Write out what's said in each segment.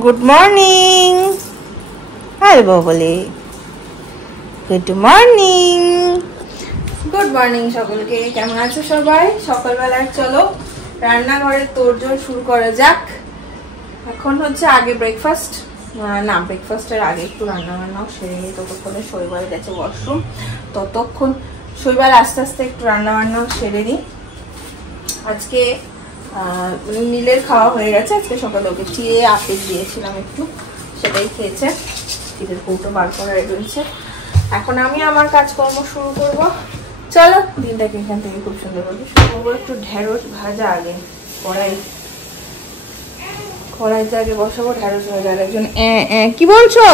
Good morning. আরে বলে good morning. Good morning সকলকে, কেমন আছো সবাই? সকালবেলায় চলো রান্নাঘরের তোড়জোড় শুরু করা যাক। এখন হচ্ছে আগে ব্রেকফাস্ট, না ব্রেকফাস্টের আগে একটু রান্না বান্নাও সেরে নিই। ততক্ষণে শৈবাল গেছে ওয়াশরুম, ততক্ষণ শৈবাল আস্তে আস্তে একটু রান্না বান্নাও সেরে নিই। আজকে নীলের খাওয়া হয়ে গেছে। আজকে সকালে ওকে চিড়ে আপেল দিয়েছিলাম, একটু সেটাই খেয়েছে। চিড়ের কৌটো বার করা রয়েছে। এখন আমি আমার কাজকর্ম শুরু করব। চলো দিনটাকে এখান থেকে খুব সুন্দর করে শুরু করবো। একটু ঢেঁড়স ভাজা আগে কড়াইতে আগে বসাবো ঢেঁড়স ভাজা। আর একজন কি বলছো?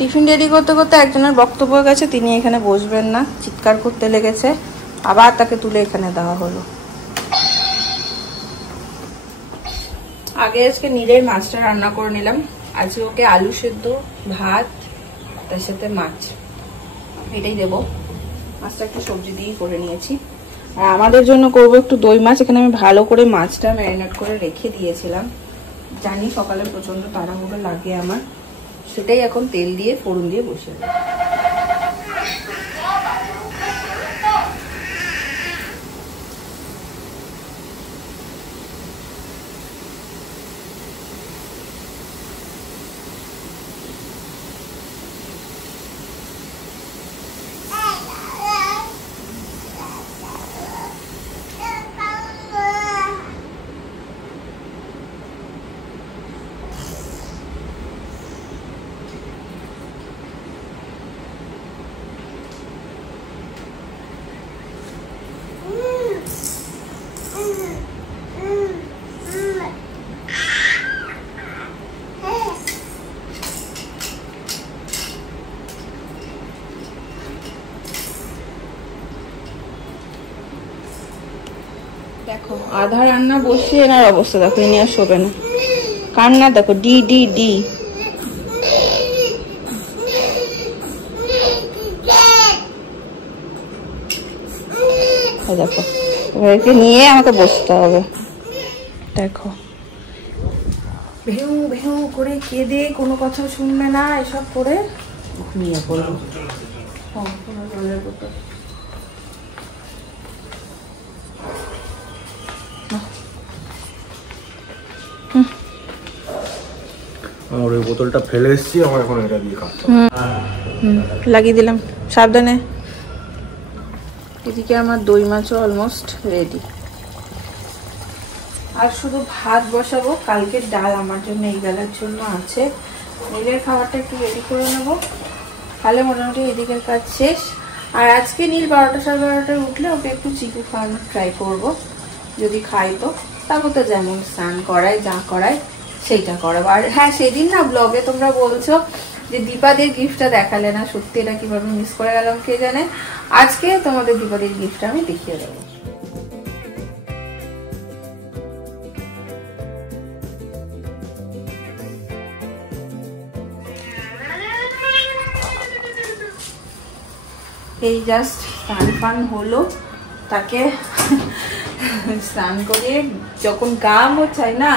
টিফিন রেডি করতে করতে একজনের বক্তব্য গেছে, তিনি এখানে বসবেন না, চিৎকার করতে লেগেছে। আবার তাকে তুলে এখানে দেওয়া হলো। আগে আজকে নীলের মাছটা রান্না করে নিলাম। আজকে ওকে আলু সেদ্ধ, ভাত, তার সাথে মাছ, এটাই দেবো। মাছটা একটু সবজি দিয়েই করে নিয়েছি। আর আমাদের জন্য করব একটু দই মাছ। এখানে আমি ভালো করে মাছটা ম্যারিনেট করে রেখে দিয়েছিলাম। জানি সকালে প্রচন্ড তাড়াহুড়ো লাগে আমার, সেটাই এখন তেল দিয়ে ফোড়ন দিয়ে বসে দেব। দেখো আধা রান্না বসে এনার অবস্থা দেখো, ইনি আর শোবে না, কান্না দেখো, ডি ডি ডি। দেখো এবারকে নিয়ে আমাকে বসতে হবে। দেখো ভেউ ভেউ করে কেঁদে কোনো কথা শুনবে না, এসব করে ঘুমিয়ে পড়লো। জলের বোতল আর ওই বোতলটা ফেলে এসেছি, আমার এখন এটা দিয়ে খাচ্ছি। লাগিয়ে দিলাম, সাবধানে। এদিকে আমার দই মাছও অলমোস্ট রেডি। আর শুধু ভাত বসাবো। কালকের ডাল আমার জন্য এই বেলার জন্য আছে। নীলের খাবারটা একটু রেডি করে নেবো, তাহলে মোটামুটি এদিকের কাজ শেষ। আর আজকে নীল 12টা সাড়ে 12টায় উঠলে ওকে একটু চিকু খাওয়ানোর ট্রাই করবো। যদি খাই তো তারপর তো যেমন স্নান করায়, যা করায় সেইটা করাবো। আর হ্যাঁ, সেদিন না ব্লগে তোমরা বলছো যে দীপাদের গিফটটা দেখালে না, সত্যি এটা কিভাবে মিস করে গেলাম কে জানে। আজকে তোমাদের দীপাদের গিফটটা আমি দেখিয়ে দেবো। এই জাস্ট স্নান ফান হলো, তাকে স্নান করিয়ে যখন গা মোছাই না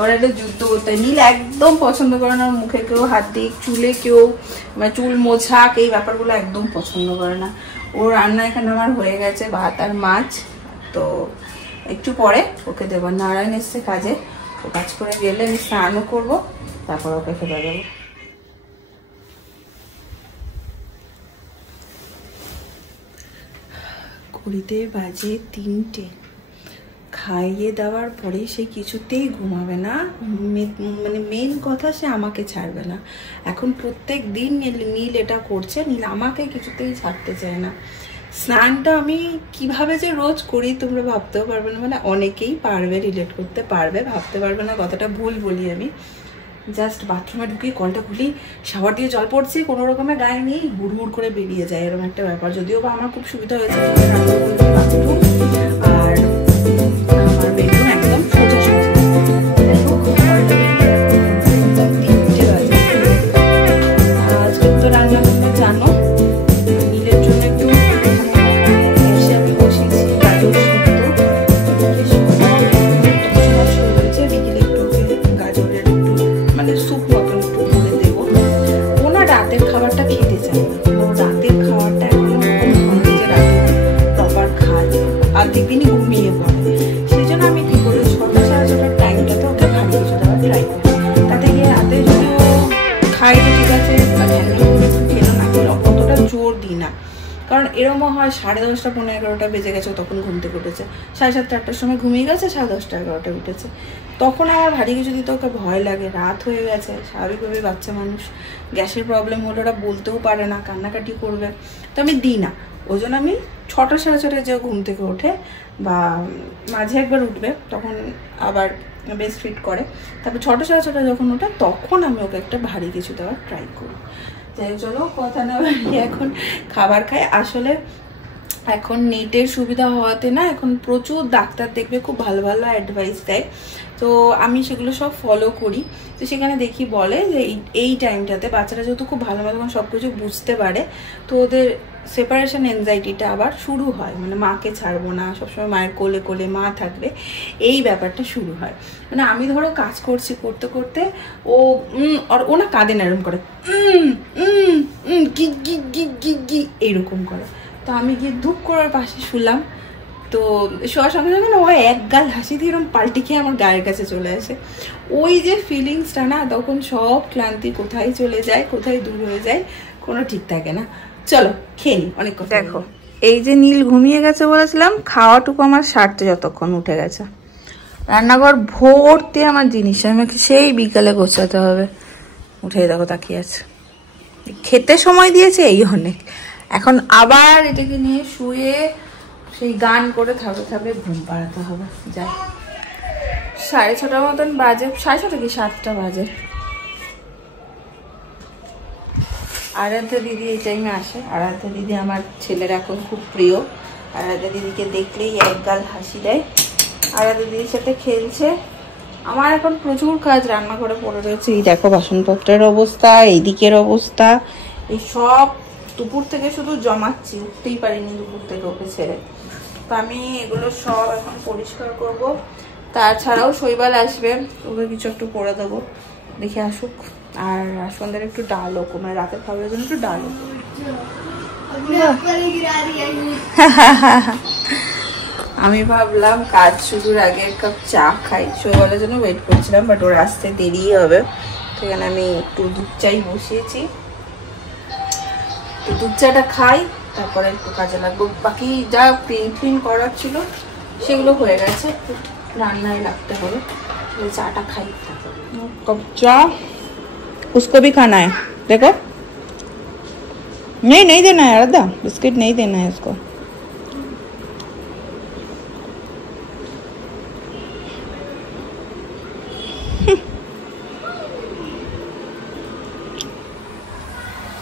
ওরা একটা যুদ্ধ করতে। নীল একদম পছন্দ করে না মুখে কেউ হাত দিয়ে, চুলে কেউ মানে চুল মোছাক, এই ব্যাপারগুলো একদম পছন্দ করে না। ওর রান্না এখানে আমার হয়ে গেছে, ভাত আর মাছ। তো একটু পরে ওকে দেবো। নারায়ণ এসছে কাজে, ও কাজ করে গেলে আমি স্নানও করবো, তারপর ওকে খেতে দেবো। ঘড়িতে বাজে 3টে। খাইয়ে দেওয়ার পরে সে কিছুতেই ঘুমাবে না, মানে মেন কথা সে আমাকে ছাড়বে না। এখন প্রত্যেক দিন নীল এটা করছে, নীল আমাকে কিছুতেই ছাড়তে চায় না। স্নানটা আমি কিভাবে যে রোজ করি তোমরা ভাবতেও পারবে না, মানে অনেকেই পারবে, রিলেট করতে পারবে, ভাবতে পারবে না কথাটা ভুল বলি আমি। জাস্ট বাথরুমে ঢুকি, কলটা খুলি, শাওয়ার দিয়ে জল পড়ছি, কোনো রকমের গায়ে নিয়ে হুড় হুড় করে বেরিয়ে যায়, এরকম একটা ব্যাপার। যদিও বা আমার খুব সুবিধা হয়েছে, বাথরুম আর আমার বেডরুম একদম সোজা সোজা। আজকে তো রান্না করতে জানো, নীলের জন্য একটু এসে আমি বসিয়েছি গাজর সিদ্ধ, রয়েছে। বিকেলে একটু গাজরের একটু মানে স্যুপ মতন একটু করে দেবো। ও না রাতের খাবারটা খেতে চায় না, ও রাতের খাবারটা এখন হয়নি যে রাতে প্রপার খায়, অর্ধেক দিনই ঘুমিয়ে পড়ে। সেই জন্য আমি কি করি, 6টা সাড়ে 6টার টাইমটাতে ওকে ভারী কিছু দেওয়ার ট্রাই করি। তাতে গিয়ে রাতে যদি ও খায় তো ঠিক আছে, খেলো না খেলো অতটা জোর দিই না। কারণ এরমও হয় 10:30 পৌনে 11টা বেজে গেছে, তখন ঘুম থেকে উঠেছে, 7:30 8টার সময় ঘুমিয়ে গেছে, 10:30 11টা উঠেছে, তখন আমার ভারী কিছু দিতে ওকে ভয় লাগে। রাত হয়ে গেছে, স্বাভাবিকভাবে বাচ্চা মানুষ, গ্যাসের প্রবলেম হলে ওরা বলতেও পারে না, কান্নাকাটি করবে, তো আমি দিই না। ওই জন্য আমি 6টা সাড়ে 6টায় যে ঘুম থেকে ওঠে বা মাঝে একবার উঠবে, তখন আবার বেস্ট ফিট করে, তারপর 6টা সাড়ে 6টায় যখন ওঠে তখন আমি ওকে একটা ভারী কিছু দেওয়ার ট্রাই করি। যাই চলো কথা না বাড়িয়ে এখন খাবার খাই। আসলে এখন নেটের সুবিধা হওয়াতে না এখন প্রচুর ডাক্তার দেখবে খুব ভালো ভালো অ্যাডভাইস দেয়, তো আমি সেগুলো সব ফলো করি। তো সেখানে দেখি বলে যে এই টাইমটাতে বাচ্চারা যেহেতু খুব ভালো ভালো সব কিছু বুঝতে পারে, তো ওদের সেপারেশন এনজাইটিটা আবার শুরু হয়, মানে মাকে ছাড়বো না, সবসময় মায়ের কোলে কোলে মা থাকবে, এই ব্যাপারটা শুরু হয়। মানে আমি ধরো কাজ করছি, করতে করতে ও না কাঁদে না, এরকম করে গি এইরকম করে। তো আমি গিয়ে ধূপ করার পাশে শুলাম, তো শোয়ার সঙ্গে সঙ্গে না ও এক গাল হাসি দিয়ে এরকম পাল্টি খেয়ে আমার গায়ের কাছে চলে আসে। ওই যে ফিলিংসটা না, তখন সব ক্লান্তি কোথায় চলে যায়, কোথায় দূর হয়ে যায়, কোনো ঠিক থাকে না। চলো খেয়ে নি, অনেক কথা। দেখো এই যে নীল ঘুমিয়ে গেছে বলেছিলাম, খাওয়াটুকু আমার সারতে যতক্ষণ উঠে গেছে। রান্নাঘর ভর্তি আমার জিনিস, আমাকে সেই বিকালে গোছাতে হবে। উঠে দেখো তাকিয়ে আছে, খেতে সময় দিয়েছে এই অনেক। এখন আবার এটাকে নিয়ে শুয়ে সেই গান করে থাকবে থাকবে ঘুম পাড়াতে হবে। যাই 6:30 মতন বাজে, 6:30 কি 7টা বাজে। আরাধ্যা দিদি এই টাইমে আসে। আরাধ্যা দিদি আমার ছেলের এখন খুব প্রিয়। আরাধ্যা দিদিকে দেখলেই এক গাল হাসি দেয়। আরাধ্যা দিদির সাথে খেলছে। আমার এখন প্রচুর কাজ রান্নাঘরে পড়ে রয়েছে। এই দেখো বাসনপত্রের অবস্থা, এই দিকের অবস্থা, এই সব দুপুর থেকে শুধু জমাচ্ছি, উঠতেই পারিনি দুপুর থেকে ওকে ছেড়ে। তো আমি এগুলো সব এখন পরিষ্কার করব। তাছাড়াও শৈবাল আসবে, ওকে কিছু একটু করে দেবো, দেখে আসুক। আর সন্ধ্যার একটু ডাল হোক, মানে রাতের খাবারের জন্য একটু ডাল হোক। আমি ভাবলাম কাজ শুরুর আগে এক কাপ চা খাই, শৈবালের জন্য ওয়েট করছিলাম, বাট ওর আসতে দেরি হবে। সেখানে আমি একটু দুধ চাই বসিয়েছি, তো দুধ চাটা খাই, তারপরে একটু কাজে লাগবো। বাকি যা ক্লিন করার ছিল সেগুলো হয়ে গেছে, রান্নায় লাগতে হবে। চাটা খাই, कप चा उसको भी खाना है। देखो नहीं देना है आराध्या, बिस्किट नहीं देना है इसको।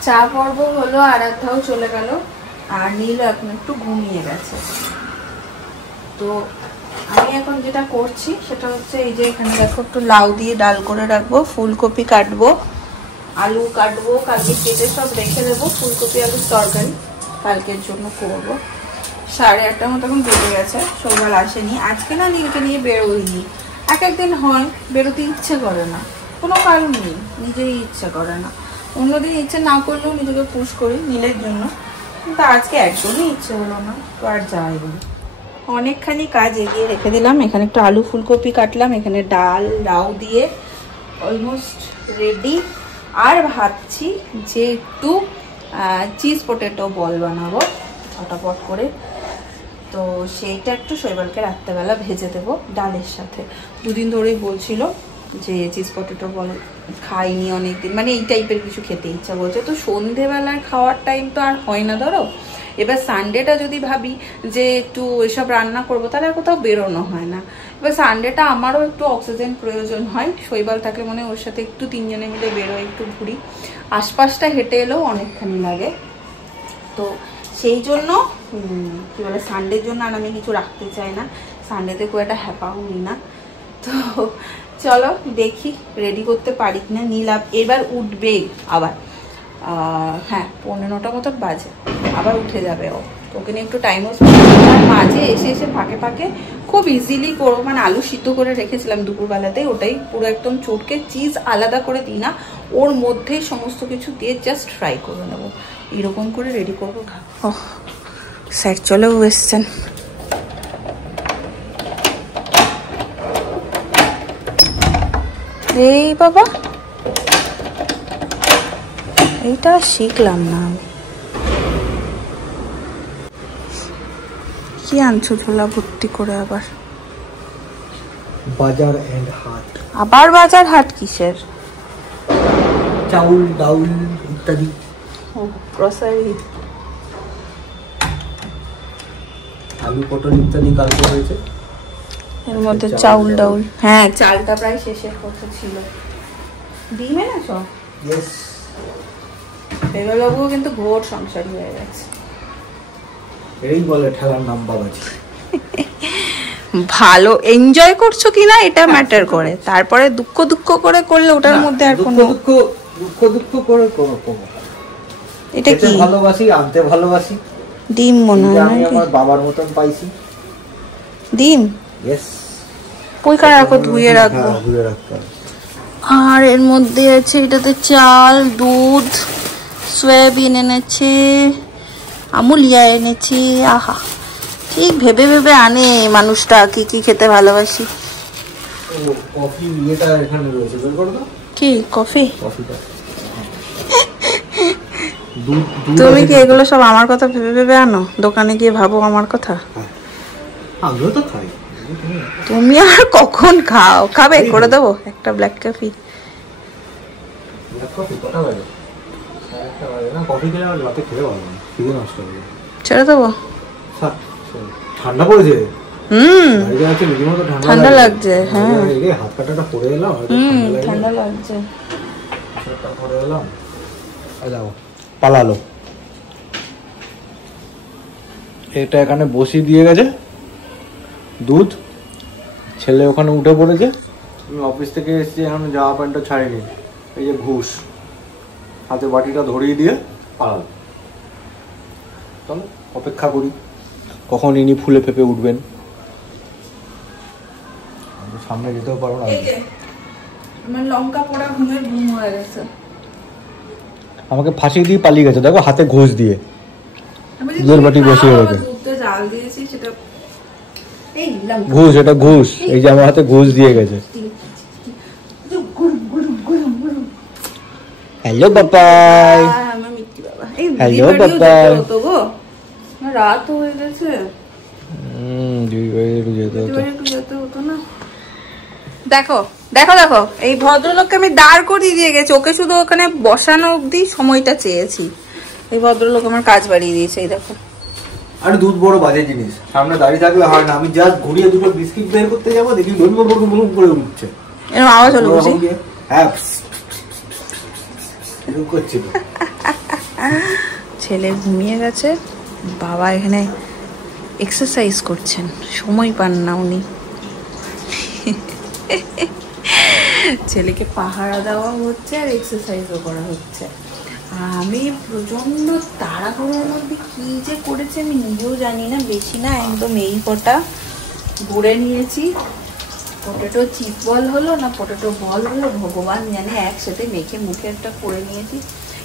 চা পর্ব হলো, আরাধ্যাও চলে গেল, আর নীল এখন একটু ঘুমিয়ে গেছে। তো আমি এখন যেটা করছি সেটা হচ্ছে এই যে এখানে দেখো একটু লাউ দিয়ে ডাল করে রাখবো, ফুলকপি কাটবো, আলু কাটবো, কালকে কেটে সব রেখে দেবো। ফুলকপি আলুর তরকারি কালকের জন্য করবো। 8:30 মতো এখন বেজে গেছে, শৈবাল আসেনি আজকে, না নীলকে নিয়ে বেরোইনি। একদিন হয় বেরোতে ইচ্ছে করে না, কোনো কারণ নেই, নিজেই ইচ্ছে করে না। অন্যদিন ইচ্ছে না করলেও নিজেকে পুশ করি নীলের জন্য, কিন্তু আজকে একদমই ইচ্ছে হলো না, তো আর যাই বলি। অনেকখানি কাজ এগিয়ে রেখে দিলাম। এখানে একটু আলু ফুলকপি কাটলাম, এখানে ডাল লাউ দিয়ে অলমোস্ট রেডি। আর ভাবছি যে একটু চিজ পটেটো বল বানাবো ফটাফট করে, তো সেইটা একটু শৈবালকে রাত্রেবেলা ভেজে দেবো ডালের সাথে। দুদিন ধরেই বলছিল যে চিজ পটেটো বল খাইনি অনেকদিন, মানে এই টাইপের কিছু খেতে ইচ্ছা বলছে। তো সন্ধেবেলার খাওয়ার টাইম তো আর হয় না ধরো, এবার সানডেটা যদি ভাবি যে একটু এসব রান্না করবো তাহলে আর কোথাও বেরোনো হয় না। এবার সানডেটা আমারও একটু অক্সিজেন প্রয়োজন হয়, শৈবাল থাকলে মনে ওর সাথে একটু তিনজনে মিলে বেরোয়, একটু ঘুরি, আশপাশটা হেঁটে এলেও অনেকখানি লাগে। তো সেই জন্য কী বলে সানডের জন্য আর আমি কিছু রাখতে চাই না, সানডেতে খুব একটা হ্যাপাও নি না। তো চলো দেখি রেডি করতে পারি কিনা। নীলাভ এবার উঠবে আবার, হ্যাঁ 9:15 মতো বাজে, আবার উঠে যাবে ও। ওকে নিয়ে একটু টাইমও মাঝে এসে এসে ফাঁকে ফাঁকে খুব ইজিলি করবো, মানে আলু সিদ্ধ করে রেখেছিলাম দুপুরবেলাতে, ওটাই পুরো একদম চটকে, চিজ আলাদা করে দিই না, ওর মধ্যেই সমস্ত কিছু দিয়ে জাস্ট ফ্রাই করে নেবো, এরকম করে রেডি করবো। ও স্যার চলেও এসছেন। এই বাবা, এইটা শিখলাম না আমি। কি আনছো ঝোলা ভর্তি করে? আবার বাজার এন্ড হাট। আবার বাজার হাট কিসের? চাউল ডাউল ইত্যাদি। ও গ্রসারি। আলু পটল ইত্যাদি কালকে হয়েছে, এর মধ্যে চাউল ডাউল। হ্যাঁ চালটা প্রায় শেষের কথা ছিল। ডিম এনেছো? ইয়েস। বেবাবু কিন্তু ঘোর সংসারী হয়ে গেছে। এই বলে ঠেলার নাম বাবাজি। ভালো এনজয় করছো কিনা এটা ম্যাটার করে, তারপরে দুঃখ দুঃখ করে করলে ওটার মধ্যে আর কোনো দুঃখ করে করব। এটা কি ভালোবাসি, আনতে ভালোবাসি। ডিম মনে হয় আমি আমার বাবার মতন পাইছি ডিম। ইয়েস। পরিষ্কার রাখো, ধুয়ে রাখবো। ধুয়ে রাখতে। আর এর মধ্যে আছে এটাতে চাল, দুধ, সয়াবিন এনেছে, আমুলিয়া এনেছি। আহা, ঠিক ভেবে ভেবে আনে মানুষটা কি কি খেতে ভালোবাসি। কফি এটা এখানে রয়েছে, বের করো তো। কি কফি? কফিটা তুমি কি এগুলো সব আমার কথা ভেবে ভেবে আনো? দোকানে গিয়ে ভাবো আমার কথা? আমিও তো খাই। তুমি আর কখন খাও? খাবে? করে দেবো একটা ব্ল্যাক কফি। ব্ল্যাক কফি কটা বাজে? একটা বাজে না, কফি খেলে আর রাতে খেতে পারবো না, খিদে নষ্ট হবে। ছেড়ে দেবো। ঠান্ডা পড়েছে। ঠান্ডা লাগছে। হ্যাঁ হাত কাটাটা পরে এলাম, ঠান্ডা লাগছে। পরে এলাম, যাও পালালো। এটা এখানে বসিয়ে দিয়ে গেছে দুধ, ছেলে ওখানে উঠে পড়েছে। আমি অফিস থেকে এসেছি, এখন জামা প্যান্টটা ছাড়িনি, এই যে ঘুষ হাতে বাটিটা ধরিয়ে দিয়ে পালালো। চলো অপেক্ষা করি কখন ইনি ফুলে ফেপে উঠবেন। সামনে যেতেও পারবো না। আমার লঙ্কা পোড়া ঘুমের ঘুম হয়ে গেছে। আমাকে ফাঁসি দিয়ে পালিয়ে গেছে, দেখো হাতে ঘুষ দিয়ে দুধের বাটি বসিয়ে রেখে। ঘুষ, এটা ঘুষ, এই যে আমার হাতে ঘুষ দিয়ে গেছে। হ্যালো বাবাই। হ্যালো বাবাই। রাত হয়ে গেছে। দেখো দেখো দেখো, এই ভদ্রলোককে আমি দাঁড় করিয়ে দিয়ে গেছি, ওকে শুধু ওখানে বসানো অবধি সময়টা চেয়েছি। এই ভদ্রলোক আমার কাজ বাড়িয়ে দিয়েছে। এই দেখো, আর দুধ বড় বাজে জিনিস, সামনে দাঁড়িয়ে থাকলে হয় না। আমি জাস্ট ঘুরিয়ে দুটো বিস্কিট বের করতে যাবো, দেখি বলুন করে উঠছে, এরকম আওয়াজ হলো বুঝি। হ্যাঁ এরকম করছিল। ছেলে ঘুমিয়ে গেছে, বাবা এখানে এক্সারসাইজ করছেন, সময় পান না উনি। ছেলেকে পাহারা দেওয়া হচ্ছে আর এক্সারসাইজও করা হচ্ছে। আমি প্রচন্ড তাড়াহুড়োর মধ্যে কি যে করেছি আমি নিজেও জানি না, বেশি না, একদম এই কটা গুঁড়ে নিয়েছি। পটেটো চিপ বল হলো না পটেটো বল হলো ভগবান জানে, একসাথে মেখে মুখে একটা করে নিয়েছি।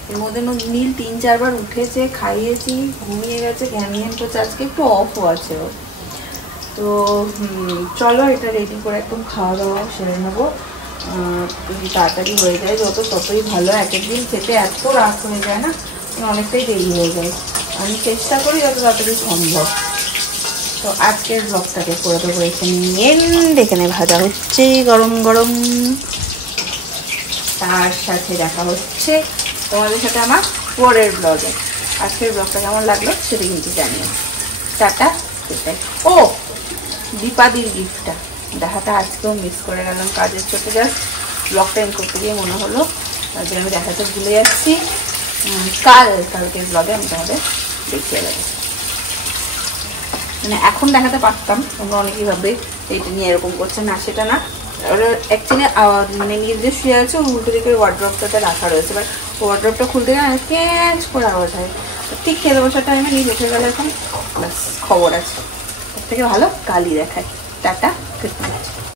এর মধ্যে নীল 3-4 বার উঠেছে, খাইয়েছি, ঘুমিয়ে গেছে, ঘ্যাম করছে, আজকে একটু অফও আছে ও। তো চলো এটা রেডি করে একদম খাওয়া দাওয়া সেরে নেবো। যদি তাড়াতাড়ি হয়ে যায় যত ততই ভালো। এক একদিন খেতে এত রাত হয়ে যায় না, অনেকটাই দেরি হয়ে যায়। আমি চেষ্টা করি যত তাড়াতাড়ি সম্ভব। তো আজকের ব্লগটাকে করে দেবো এখানে ভাজা হচ্ছে গরম গরম। তার সাথে দেখা হচ্ছে তোমাদের সাথে আমার পরের ব্লগে। আজকের ব্লগটা কেমন লাগলো সেটা কিন্তু জানিও। টাটা। ও দীপাদির গিফটটা দেখাটা আজকেও মিস করে গেলাম কাজের চোখে, জাস্ট ব্লগটা এন্ড করতে গিয়ে মনে হলো, তার জন্য আমি দেখাতে ভুলে যাচ্ছি। কালকের ব্লগে আমি তোমাদের দেখিয়ে দেবো। মানে এখন দেখাতে পারতাম, তোমরা অনেকেই ভাববে এইটা নিয়ে এরকম করছে, না সেটা না। অ্যাকচুয়ালি মানে নির্দেশ শুয়ে আছে, উল্টো দিকে ওয়ার্ড্রপটাতে রাখা রয়েছে, বাট ওয়ার্ড্রপটা খুলতে গেলে ক্যাচ করে আওয়াজ হয়। ঠিক খেতে বসার টাইমে নিয়ে দেখে গেলে এখন ব্যাস খবর আছে। তার থেকে ভালো কালই দেখায়। Tata, good night.